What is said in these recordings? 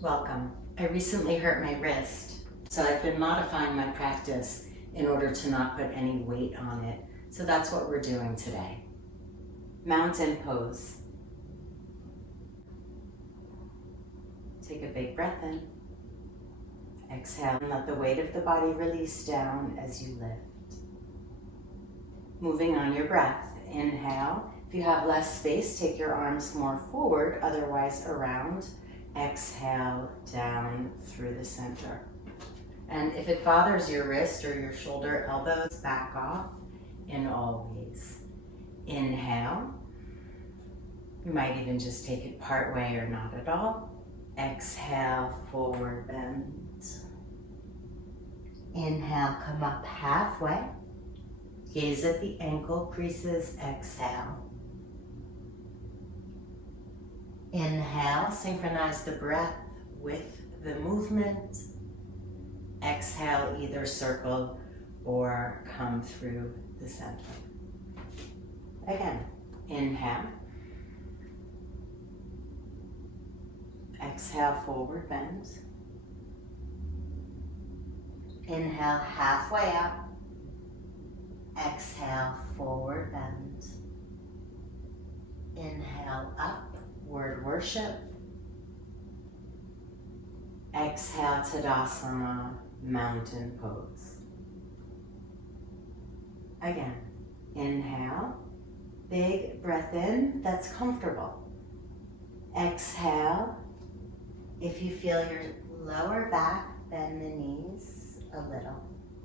Welcome. I recently hurt my wrist, so I've been modifying my practice in order to not put any weight on it. So that's what we're doing today. Mountain pose. Take a big breath in. Exhale and let the weight of the body release down as you lift. Moving on your breath. Inhale. If you have less space, take your arms more forward, otherwise around. Exhale down through the center. And if it bothers your wrist or your shoulder, elbows, back off in all ways. Inhale. You might even just take it part way or not at all. Exhale, forward bend. Inhale, come up halfway. Gaze at the ankle creases, exhale. Inhale, synchronize the breath with the movement. Exhale, either circle or come through the center. Again, inhale. Exhale, forward bend. Inhale, halfway up. Exhale, forward bend. Inhale, upward worship. Exhale, Tadasana, mountain pose. Again, inhale, big breath in, that's comfortable. Exhale, if you feel your lower back, bend the knees a little.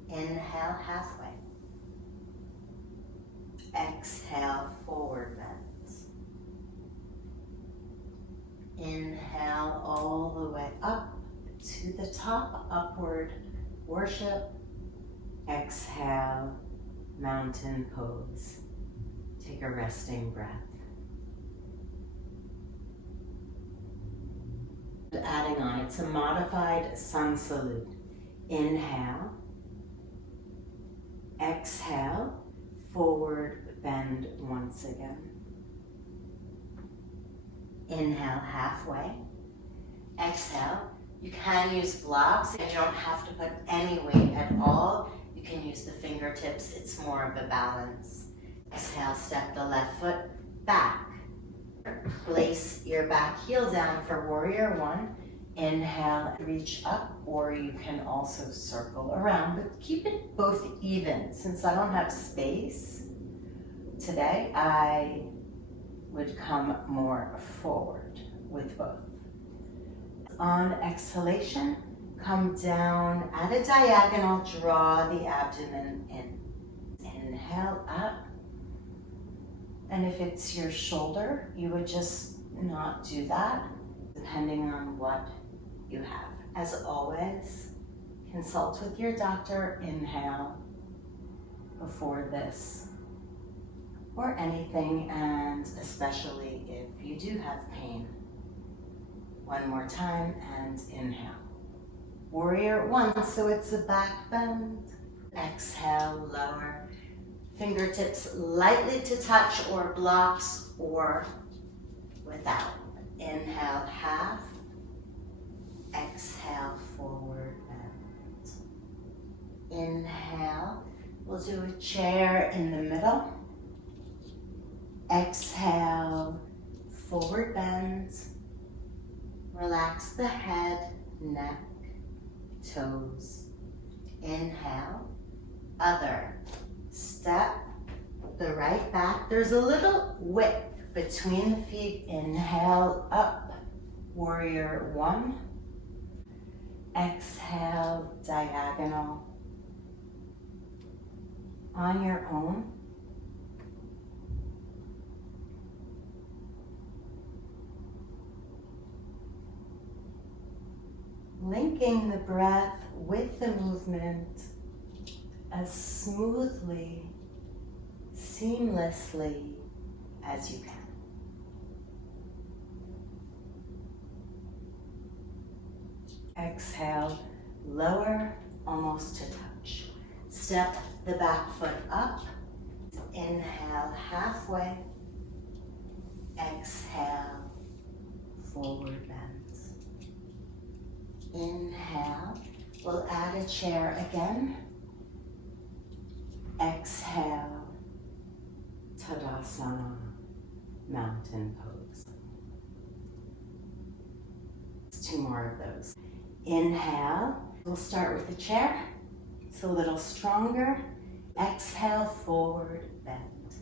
Inhale, halfway. Exhale, forward bend. Inhale all the way up to the top, upward worship. Exhale, mountain pose. Take a resting breath. Adding on, it's a modified sun salute. Inhale. Exhale, forward bend once again. Inhale, halfway. Exhale. You can use blocks. You don't have to put any weight at all. You can use the fingertips. It's more of a balance. Exhale, step the left foot back. Place your back heel down for warrior one. Inhale, reach up, or you can also circle around, but keep it both even. Since I don't have space today, I would come more forward with both. On exhalation, come down at a diagonal, draw the abdomen in. Inhale up. And if it's your shoulder, you would just not do that, depending on what you have. As always, consult with your doctor. Inhale before this or anything, and especially if you do have pain. One more time, and inhale. Warrior one, so it's a back bend. Exhale, lower. Fingertips lightly to touch, or blocks, or without. Inhale, half. Exhale, forward bend. Inhale, we'll do a chair in the middle. Exhale, forward bend. Relax the head, neck, toes. Inhale, other. Step the right back. There's a little width between the feet. Inhale, up, warrior one. Exhale, diagonal. On your own. Linking the breath with the movement as smoothly, seamlessly as you can. Exhale, lower, almost to touch. Step the back foot up. Inhale, halfway. Exhale, forward bend. Inhale. We'll add a chair again. Exhale. Tadasana, mountain pose. Two more of those. Inhale. We'll start with the chair. It's a little stronger. Exhale, forward bend.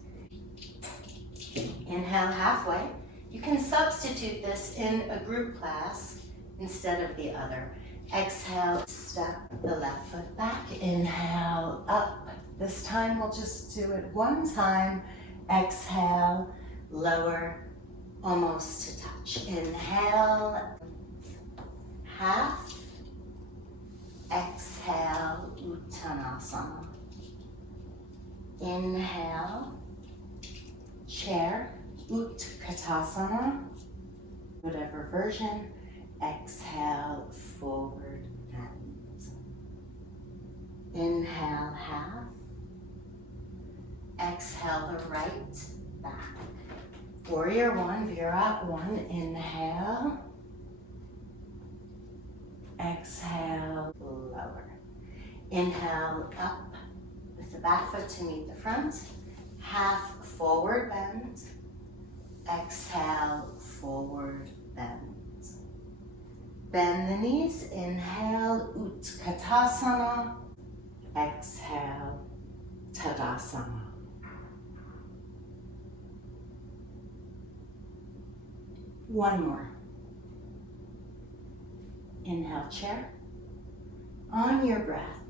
Inhale halfway. You can substitute this in a group class instead of the other. Exhale, step the left foot back. Inhale, up. This time we'll just do it one time. Exhale, lower, almost to touch. Inhale, half. Exhale, Uttanasana. Inhale, chair, Utkatasana, whatever version. Exhale, forward bend. Inhale, half. Exhale, the right back. Warrior one, Virat one. Inhale. Exhale, lower. Inhale, up with the back foot to meet the front. Half forward bend. Exhale, forward bend. Bend the knees. Inhale, Utkatasana. Exhale, Tadasana. One more. Inhale, chair. On your breath.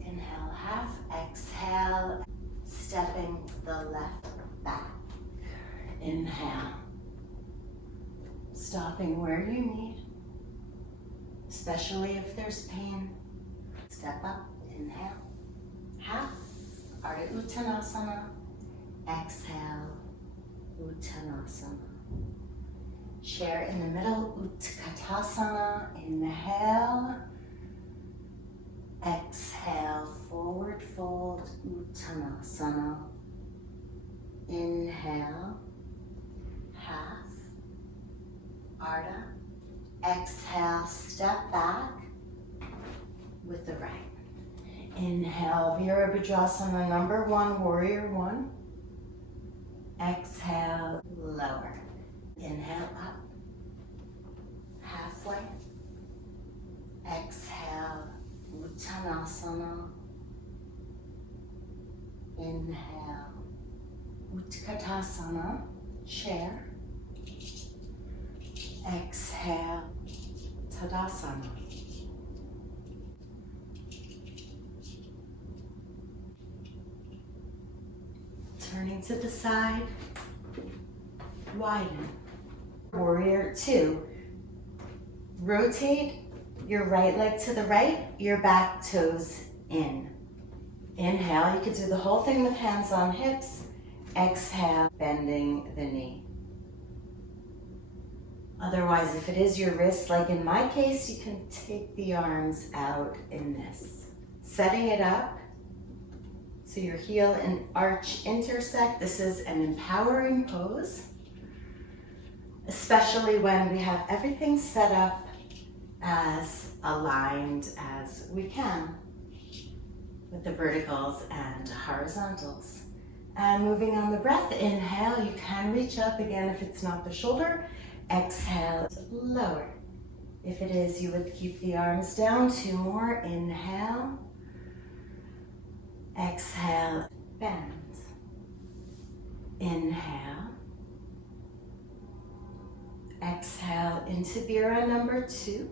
Inhale, half. Exhale, stepping the left back. Inhale. Stopping where you need, especially if there's pain. Step up. Inhale. Half. Ardha Uttanasana. Exhale. Uttanasana. Chair in the middle, Utkatasana. Inhale. Exhale, forward fold, Uttanasana. Inhale, half. Ardha. Exhale, step back with the right. Inhale, Virabhadrasana number one, warrior one. Exhale, lower. Inhale, up. Halfway. Exhale, Uttanasana. Inhale, Utkatasana, chair. Exhale, Tadasana. Turning to the side, widen. Warrior two. Rotate your right leg to the right, your back toes in. Inhale, you could do the whole thing with hands on hips. Exhale, bending the knee. Otherwise, if it is your wrist, like in my case, you can take the arms out in this. Setting it up so your heel and arch intersect. This is an empowering pose, especially when we have everything set up as aligned as we can with the verticals and horizontals. And moving on the breath, inhale, you can reach up again if it's not the shoulder. Exhale, lower. If it is, you would keep the arms down. Two more, inhale. Exhale, bend. Inhale. Exhale into Vira number two.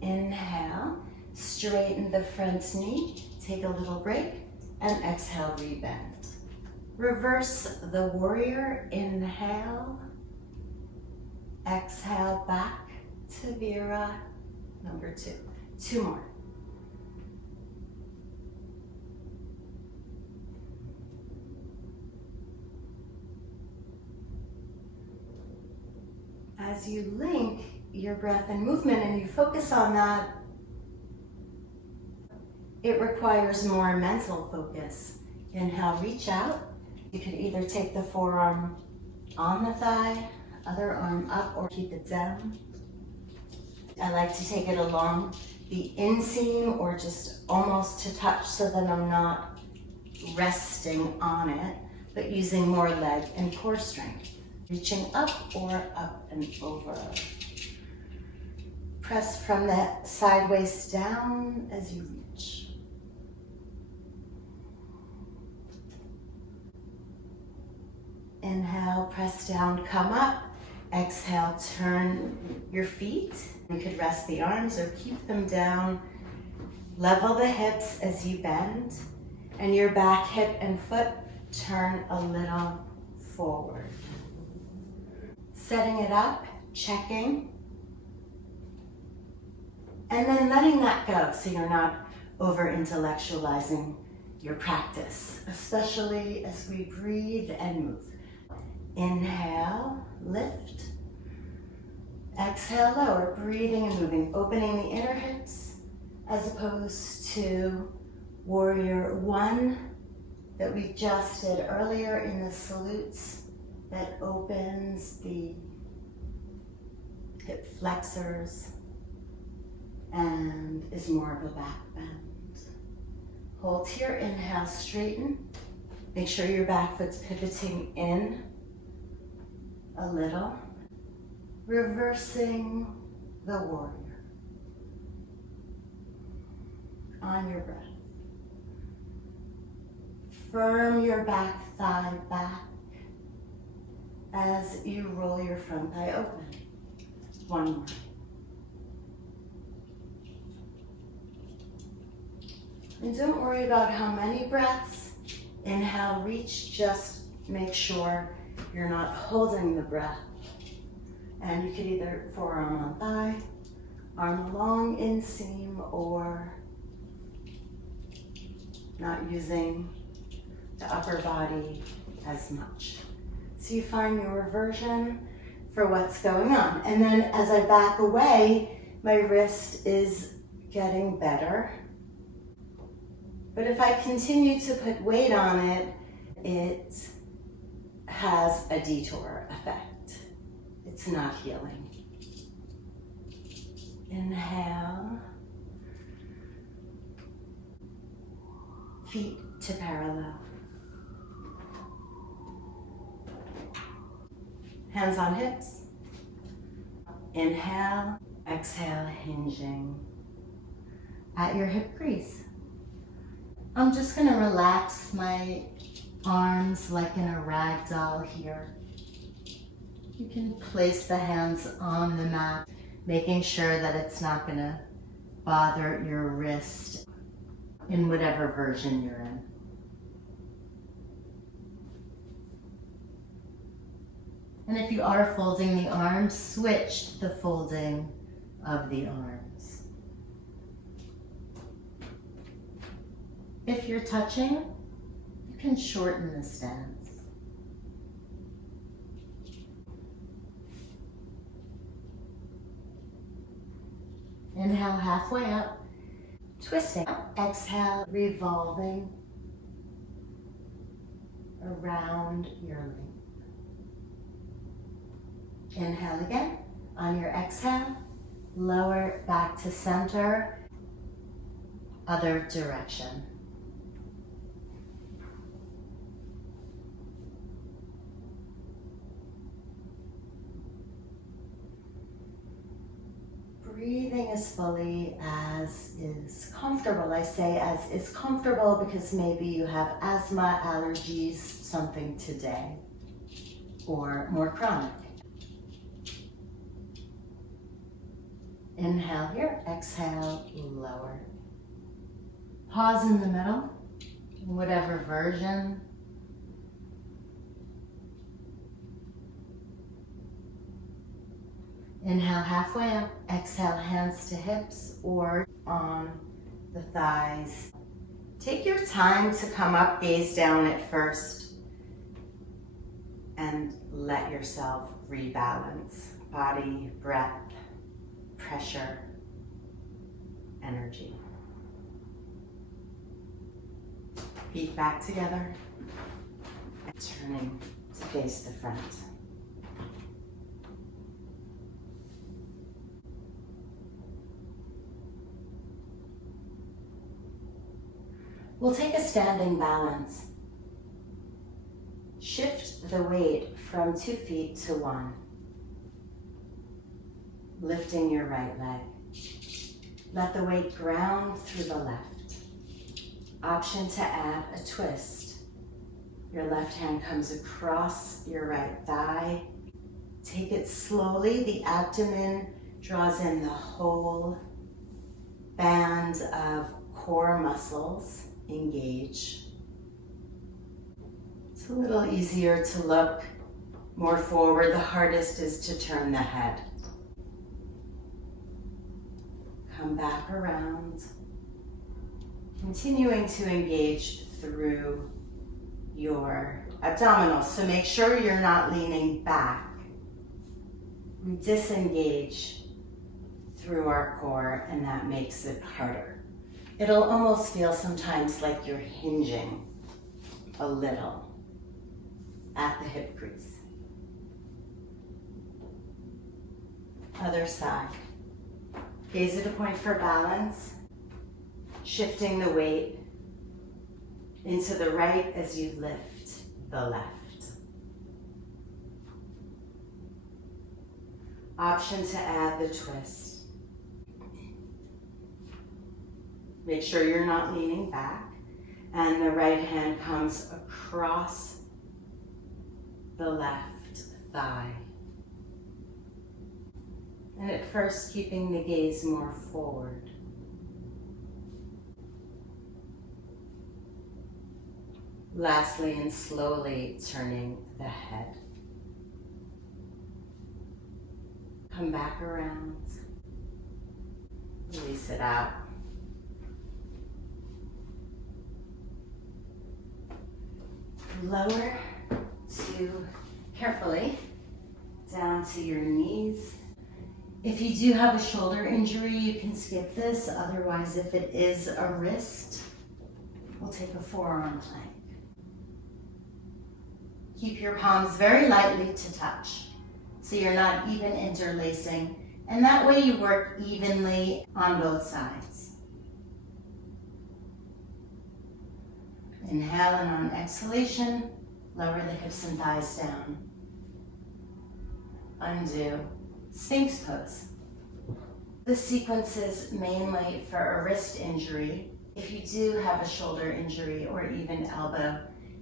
Inhale, straighten the front knee, take a little break, and exhale, rebend. Reverse the warrior, inhale. Exhale, back to Vira number two. Two more. As you link your breath and movement and you focus on that, it requires more mental focus. Inhale, reach out. You could either take the forearm On the thigh, other arm up or keep it down. I like to take it along the inseam or just almost to touch so that I'm not resting on it, but using more leg and core strength. Reaching up or up and over. Press from the side waist down as you reach. Inhale, press down, come up. Exhale, turn your feet. You could rest the arms or keep them down. Level the hips as you bend. And your back hip and foot turn a little forward. Setting it up, checking. And then letting that go so you're not over-intellectualizing your practice, especially as we breathe and move. Inhale, lift. Exhale, lower, breathing and moving, opening the inner hips as opposed to warrior one that we just did earlier in the salutes that opens the hip flexors and is more of a back bend. Hold here, inhale, straighten. Make sure your back foot's pivoting in a little. Reversing the warrior on your breath. Firm your back thigh back as you roll your front thigh open. One more. And don't worry about how many breaths. Inhale, reach, just make sure you're not holding the breath. And you could either forearm on thigh, arm along inseam, or not using the upper body as much. So you find your version for what's going on. And then as I back away, my wrist is getting better. But if I continue to put weight on it, it has a detour effect. It's not healing. Inhale. Feet to parallel. Hands on hips. Inhale, exhale, hinging at your hip crease. I'm just gonna relax my arms like in a rag doll here. You can place the hands on the mat, making sure that it's not gonna bother your wrist in whatever version you're in. And if you are folding the arms, switch the folding of the arms. If you're touching, you can shorten the stance. Inhale, halfway up, twisting. Exhale, revolving around your length. Inhale again. On your exhale, lower back to center, other direction. Breathing as fully as is comfortable. I say as is comfortable because maybe you have asthma, allergies, something today, or more chronic. Inhale here, exhale, lower. Pause in the middle, whatever version. Inhale, halfway up. Exhale, hands to hips or on the thighs. Take your time to come up, gaze down at first, and let yourself rebalance. Body, breath, pressure, energy. Feet back together, and turning to face the front. standing balance. Shift the weight from 2 feet to 1. Lifting your right leg. Let the weight ground through the left. Option to add a twist. Your left hand comes across your right thigh. Take it slowly. The abdomen draws in the whole band of core muscles. Engage. It's a little easier to look more forward. The hardest is to turn the head. Come back around. Continuing to engage through your abdominals. So make sure you're not leaning back. We disengage through our core, and that makes it harder. It'll almost feel sometimes like you're hinging a little at the hip crease. Other side. Gaze at a point for balance, shifting the weight into the right as you lift the left. Option to add the twist. Make sure you're not leaning back, and the right hand comes across the left thigh. And at first, keeping the gaze more forward. Lastly, and slowly turning the head. Come back around. Release it out. Lower to, carefully, down to your knees. If you do have a shoulder injury, you can skip this. Otherwise, if it is a wrist, we'll take a forearm plank. Keep your palms very lightly to touch, so you're not even interlacing. And that way you work evenly on both sides. Inhale, and on exhalation, lower the hips and thighs down. Undo. Sphinx pose. This sequence is mainly for a wrist injury. If you do have a shoulder injury or even elbow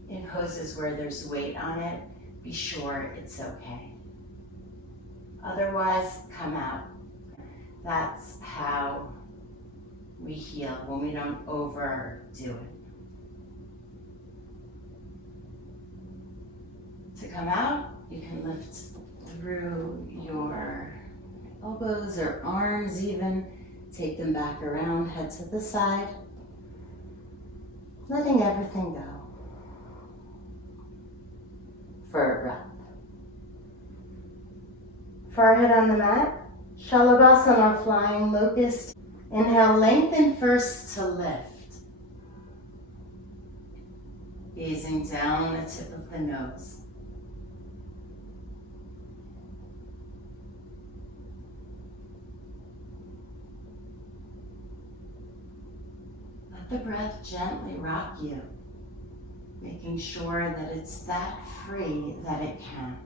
in poses where there's weight on it, be sure it's okay. Otherwise, come out. That's how we heal, when we don't overdo it. To come out, you can lift through your elbows or arms even. Take them back around, head to the side. Letting everything go. For a breath. Forehead on the mat. Savasana, flying locust. Inhale, lengthen first to lift. Gazing down the tip of the nose. Let the breath gently rock you, making sure that it's that free that it can.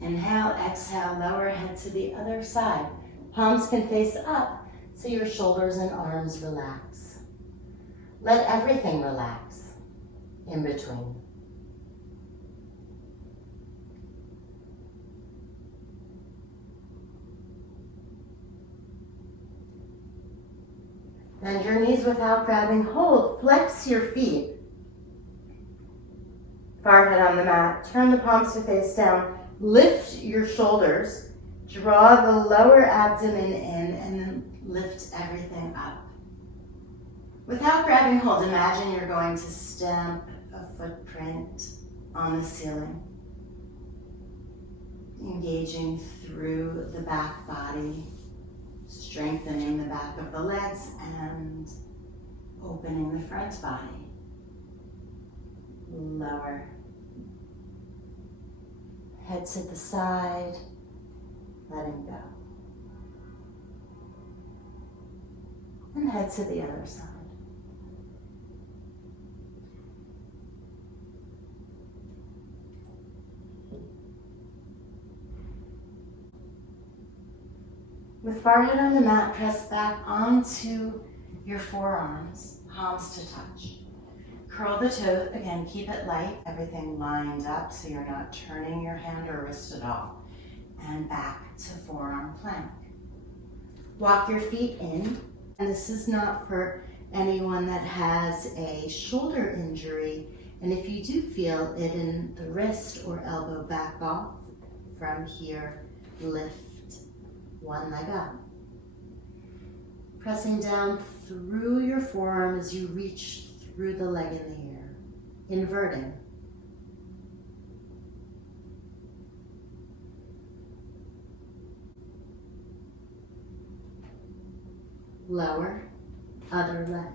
Inhale, exhale, lower head to the other side. Palms can face up, so your shoulders and arms relax. Let everything relax in between. Bend your knees without grabbing hold. Flex your feet. Forehead on the mat. Turn the palms to face down. Lift your shoulders. Draw the lower abdomen in and then lift everything up. Without grabbing hold, imagine you're going to stamp a footprint on the ceiling. Engaging through the back body, strengthening the back of the legs and Opening the front body. Lower. Head to the side, letting go. And head to the other side. With forehead on the mat, press back onto your forearms, palms to touch. Curl the toes, again, keep it light, everything lined up so you're not turning your hand or wrist at all. And back to forearm plank. Walk your feet in, and this is not for anyone that has a shoulder injury, and if you do feel it in the wrist or elbow, back off. From here, lift one leg up. Pressing down through your forearm as you reach through the leg in the air. Inverting. Lower, other leg.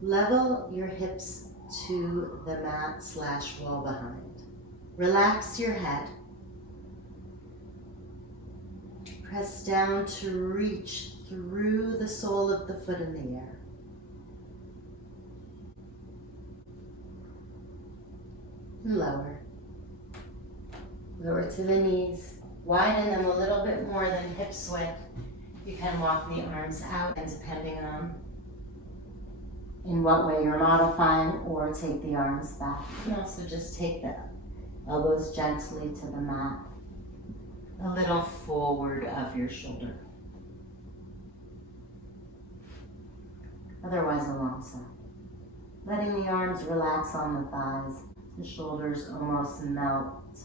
Level your hips to the mat / wall behind. Relax your head. Press down to reach through the sole of the foot in the air. And lower. Lower to the knees. Widen them a little bit more than hips width. You can walk the arms out, and depending on in what way you're modifying, or take the arms back. You can also just take the elbows gently to the mat, a little forward of your shoulder. Otherwise alongside. Letting the arms relax on the thighs, the shoulders almost melt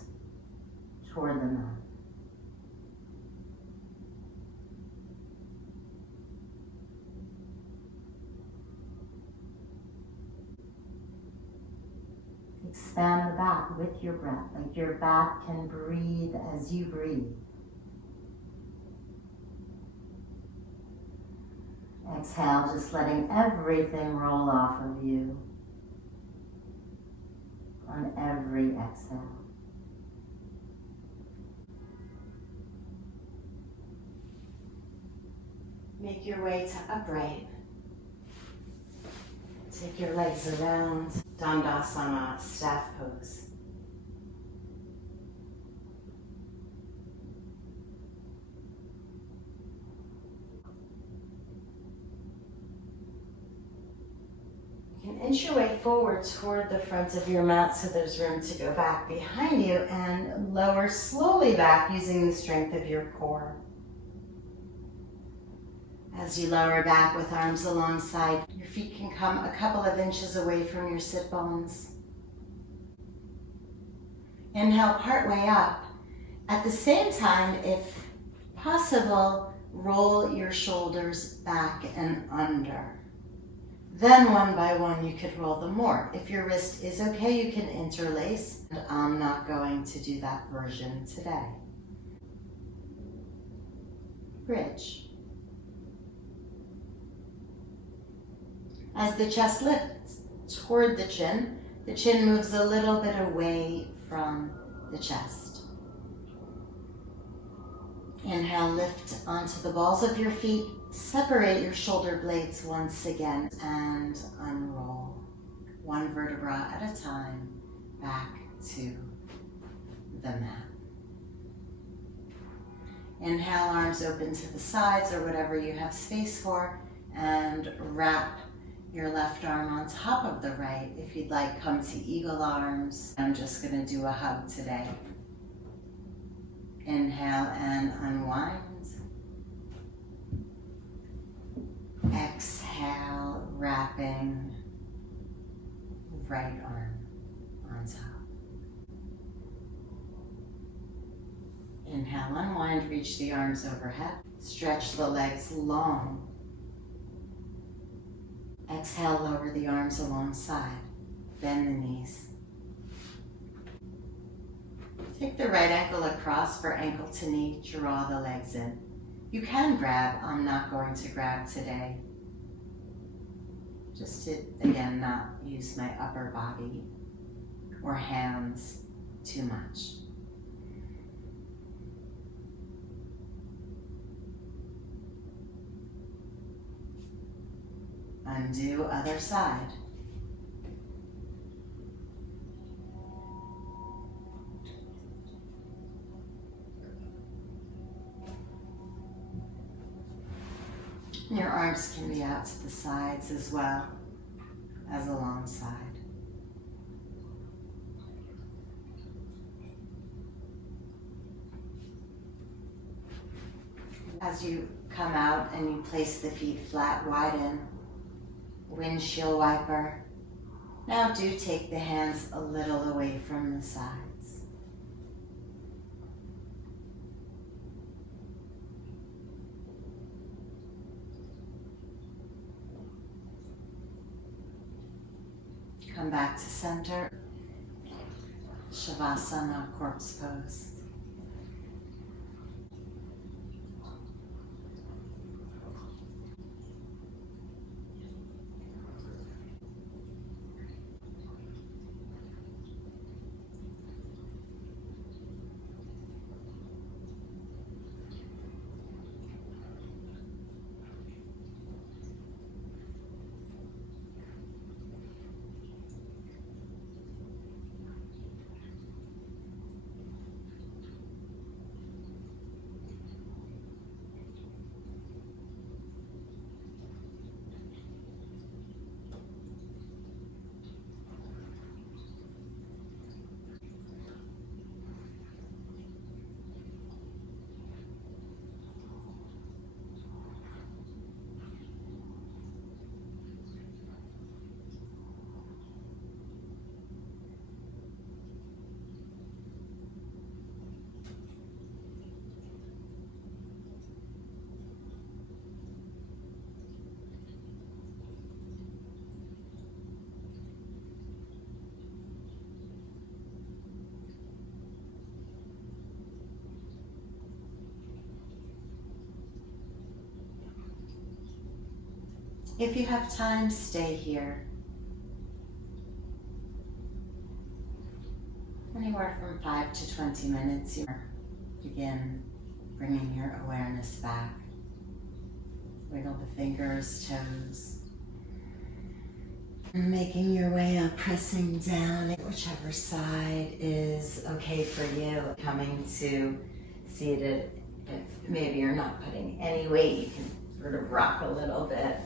toward the mat. Expand the back with your breath, like your back can breathe as you breathe. Exhale, just letting everything roll off of you on every exhale. Make your way to upright. Take your legs around. Dandasana, staff pose. You can inch your way forward toward the front of your mat so there's room to go back behind you, and lower slowly back using the strength of your core. As you lower back with arms alongside, your feet can come a couple of inches away from your sit bones. Inhale, part way up. At the same time, if possible, roll your shoulders back and under. Then one by one, you could roll them more. If your wrist is okay, you can interlace. And I'm not going to do that version today. Bridge. As the chest lifts toward the chin moves a little bit away from the chest. Inhale, lift onto the balls of your feet. Separate your shoulder blades once again and unroll. One vertebra at a time back to the mat. Inhale, arms open to the sides or whatever you have space for, and wrap your left arm on top of the right. If you'd like, come to eagle arms. I'm just going to do a hug today. Inhale and unwind. Exhale, wrapping right arm on top. Inhale, unwind, reach the arms overhead. Stretch the legs long. Exhale, lower the arms alongside. Bend the knees. Take the right ankle across for ankle to knee. Draw the legs in. You can grab. I'm not going to grab today. Just to, again, not use my upper body or hands too much. Undo other side. Your arms can be out to the sides as well as alongside. As you come out and you place the feet flat, widen, windshield wiper. Now do take the hands a little away from the sides. Come back to center. Savasana, corpse pose. If you have time, stay here. Anywhere from 5 to 20 minutes, you begin bringing your awareness back. Wiggle the fingers, toes. And making your way up, pressing down, whichever side is okay for you. Coming to seated, if maybe you're not putting any weight, you can sort of rock a little bit.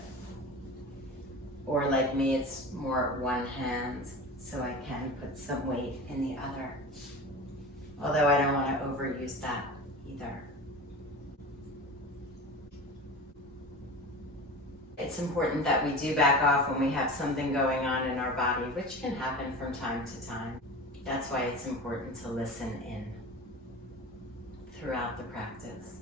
Or like me, it's more one hand, so I can put some weight in the other. Although I don't want to overuse that either. It's important that we do back off when we have something going on in our body, which can happen from time to time. That's why it's important to listen in throughout the practice.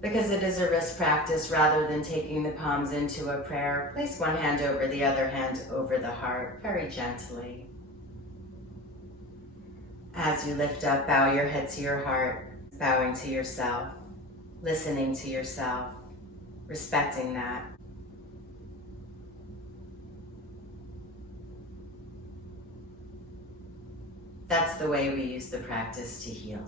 Because it is a wrist practice, rather than taking the palms into a prayer, place one hand over the other hand over the heart, very gently. As you lift up, bow your head to your heart, bowing to yourself, listening to yourself, respecting that. That's the way we use the practice to heal.